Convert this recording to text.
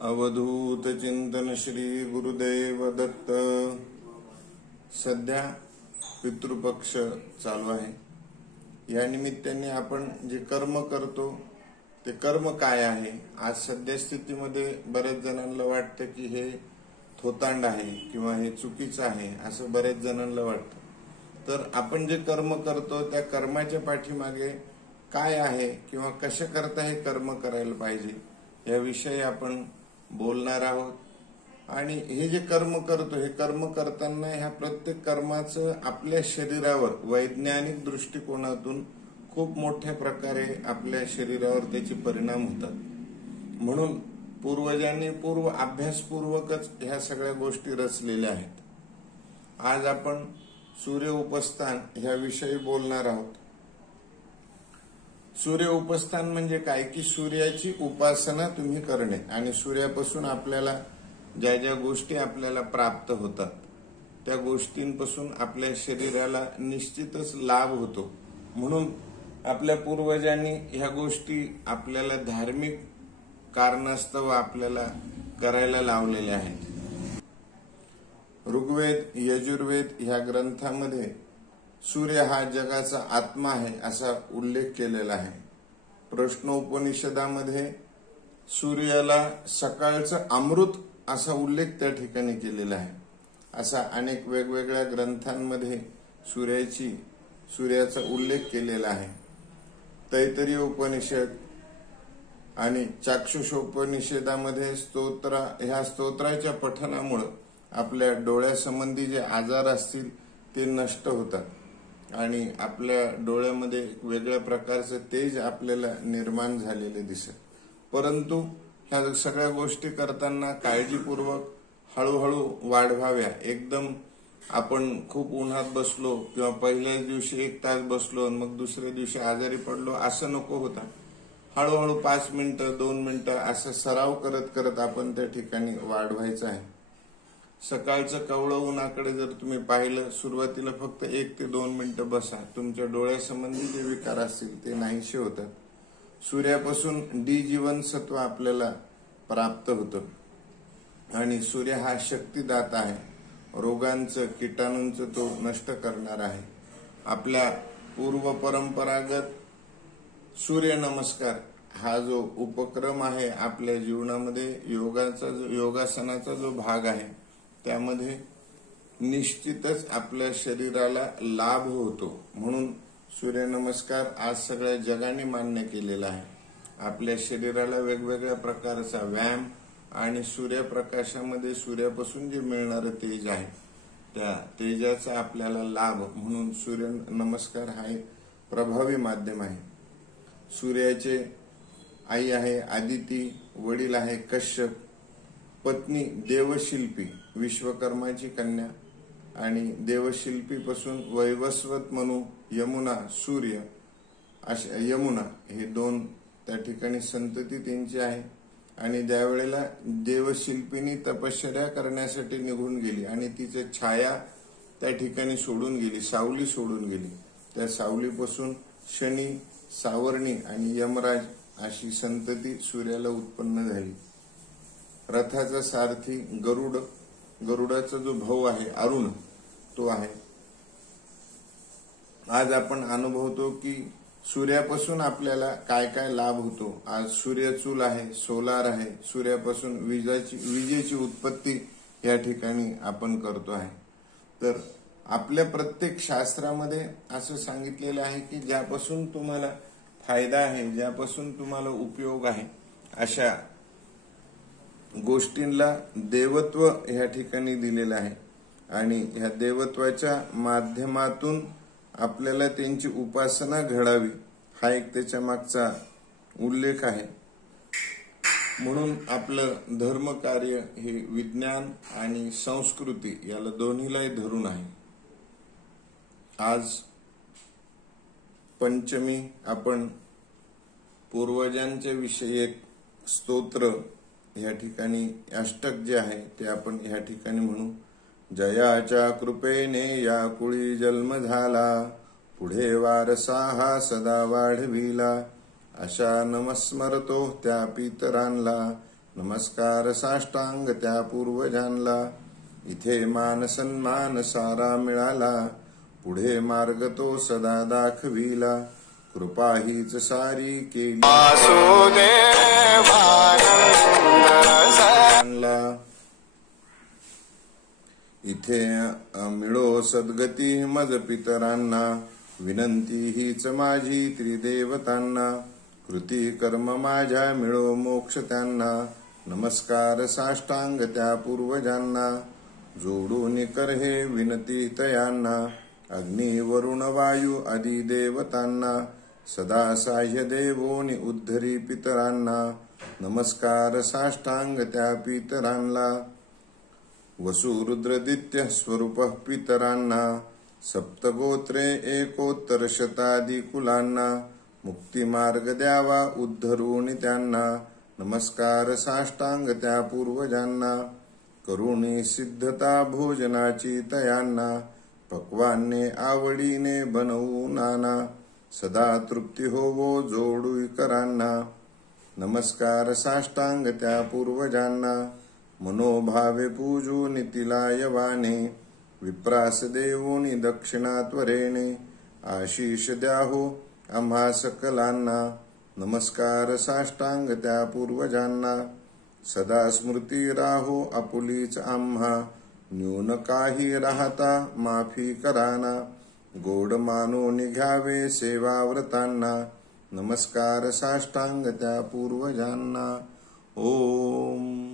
अवधूत चिंतन श्री गुरुदेव दत्त। सध्या पितृपक्ष चालू आहे। या निमित्ताने आपण जे कर्म करतो ते कर्म काय आहे। आज सध्या स्थितीमध्ये बरेच जणांना वाटतं की हे थोतांड आहे किंवा हे चुकीचं आहे असं बरेच जणांना वाटतं। तर आपण जे कर्म करतो त्या कर्माच्या पाठीमागे काय आहे किंवा कशा करता हे कर्म करायला पाहिजे याविषयी आपण बोलणार आहोत। आणि हे जे कर्म करतो हे कर्म करताना ह्या प्रत्येक कर्माचं आपल्या शरीरावर वैज्ञानिक दृष्टिकोनातून खूप मोठ्या प्रकारे आपल्या शरीरावर त्याचे परिणाम होतात। म्हणून पूर्वजांनी पूर्व अभ्यासपूर्वकच ह्या सगळ्या गोष्टी रचलेल्या आहेत। आज आपण सूर्य उपस्थान ह्याविषयी बोलणार आहोत। सूर्य उपस्थान म्हणजे काय की सूर्याची उपासना तुम्ही करणे आणि सूर्यापासून आपल्याला ज्या ज्या गोष्टी आपल्याला प्राप्त होतात त्या गोष्टींपासून आपल्या शरीराला निश्चितच लाभ होतो। म्हणून आपल्या पूर्वजांनी ह्या गोष्टी आपल्याला धार्मिक कारणास्तव आपल्याला करायला लावलेल्या आहेत। ऋग्वेद यजुर्वेद ह्या ग्रंथामध्ये सूर्य हा जगाचा आत्मा आहे असा उल्लेख केलेला आहे। प्रश्नोपनिषदामध्ये सूर्याला सकाळचं अमृत असा उल्लेख त्या ठिकाणी केलेला आहे। असा अनेक वेगवेगळ्या ग्रंथांमध्ये सूर्याचा उल्लेख केलेला आहे। तैत्तिरीय उपनिषद आणि चाक्षुषोपनिषदामध्ये ह्या स्तोत्राच्या पठणामुळे आपल्या डोळ्यासंबंधी जे आजार असतील ते नष्ट होतात आणि आपल्या डोळ्यामध्ये वेगळ्या प्रकारचं तेज आपल्याला निर्माण झालेले दिसत। परंतु ह्या सगळ्या गोष्टी करताना काळजीपूर्वक हळूहळू वाढवाव्या। एकदम आपण खूप उन्हात बसलो किंवा पहिल्याच दिवशी 1 तास बसलो आणि मग दुसऱ्या दिवशी आजारी पडलो असं नको होता। हळूहळू 5 मिनिटं 2 मिनिटं असं सराव करत करत आपण त्या ठिकाणी वाढवायचं आहे। सकाळचं कवळं उन्हाकडे जर तुम्ही पाहिलं सुरुवातीला फक्त 1 ते 2 मिनिटं बसा, तुमच्या डोळ्यासंबंधी जे विकार असतील ते नाहीसे होतात। सूर्यापासून डी जीवनसत्व आपल्याला प्राप्त होतं आणि सूर्य हा शक्तिदाता आहे। रोगांचं कीटाणूंचं तो नष्ट करणार आहे। आपल्या पूर्व परंपरागत सूर्य नमस्कार हा जो उपक्रम आहे आपल्या जीवनामध्ये योगासनाचा जो भाग आहे त्यामध्ये निश्चितच आपल्या शरीराला लाभ होतो। म्हणून सूर्य नमस्कार आज सगळ्या जगाने मान्य केलेला आहे। आपल्या शरीराला वेगवेगळ्या प्रकारचा व्यायाम आणि सूर्यप्रकाशामध्ये सूर्यापासून जे मिळणारे तेज आहे त्या तेजाचा आपल्याला लाभ म्हणून सूर्य नमस्कार हा एक प्रभावी माध्यम आहे। सूर्याचे आई आहे आदिती, वडील आहे कश्यप, पत्नी देवशिल्पी विश्वकर्माची कन्या आणि देवशिल्पी पासून वैवस्वत मनु, यमुना, सूर्य अशा यमुना हे 2 त्या ठिकाणी संतती त्यांची आहे। आणि त्यावेळेला देवशिल्पीनी तपश्चर्या करण्यासाठी निघून गेली आणि तिचे छाया त्या ठिकाणी सोडून गेली, सावली सोडून गेली। त्या सावलीपासून शनी, सावर्णी आणि यमराज अशी संतती सूर्याला उत्पन्न झाली। रथाचा सारथी गरुड, गरुडाचा जो भाऊ आहे अरुण तो आहे। आज आपण अनुभवतो की सूर्यापासून आपल्याला काय काय लाभ होतो। आज सूर्यचूल आहे, सोलार आहे, सूर्यापासून विजेची उत्पत्ती या ठिकाणी आपण करतो आहे। तर आपल्या प्रत्येक शास्त्रामध्ये असं सांगितलेलं आहे की ज्यापासून तुम्हाला फायदा आहे, ज्यापासून तुम्हाला उपयोग आहे अशा गोष्टींना देवत्व ह्या ठिकाणी दिलेलं आहे आणि ह्या देवत्वाच्या माध्यमातून आपल्याला त्यांची उपासना घडावी हा एक त्याच्या मागचा उल्लेख आहे। म्हणून आपलं धर्म कार्य हे विज्ञान आणि संस्कृती याला दोन्हीलाही धरून आहे। आज पंचमी आपण पूर्वजांच्या विषयी एक स्तोत्र या ठिकाणी अष्टक जे आहे ते आपण या ठिकाणी म्हणू। जयाच्या कृपेने या कुळी जन्म झाला, पुढे वारसा हा सदा वाढविला, अशा नमस्मरतो त्या पितरांना, नमस्कार साष्टांग त्या पूर्वजांना. इथे मान सन्मान सारा मिळाला, पुढे मार्ग तो सदा दाखविला. कृपा हीच सारी केली इथे मिळो सद्गती मज पितरांना. विनंती हीच माझी त्रिदेवतांना. कृती कर्म माझ्या मिळो मोक्ष त्यांना. नमस्कार साष्टांग त्या पूर्वजांना. जोडून कर हे विनती तयांना. अग्नी वरुण वायू आदी देवतांना. सदा साह्य देवोनी उद्धरी पितरांना. नमस्कार साष्टांग त्या पितरांना. वसुरुद्रदित्य स्वरूप पितरांना. सप्तगोत्रे एकोत्तर शतादी कुलांना. मुक्ती मार्ग द्यावा उद्धरून त्यांना. नमस्कार साष्टांग त्या पूर्वजांना. करुणी सिद्धता भोजनाची तयांना. पक्वान्ने आवडीने बनवू नाना. सदा तृप्ती होवो जोडू करांना. नमस्कार साष्टांग त्या पूर्वजांना. मनोभावे पूजून तिला यवाने. विप्रास देवोनी दक्षिणा त्वरेने. आशीष द्याहो आम्हा सकलांना. नमस्कार साष्टांग त्या पूर्वजांना. सदा स्मृती राहो आपुलीच आम्हा. न्यून काही राहता माफी कराना. गोड मानो निघावे सेवा व्रतांना. नमस्कार साष्टांग त्या पूर्वजांना. ओम.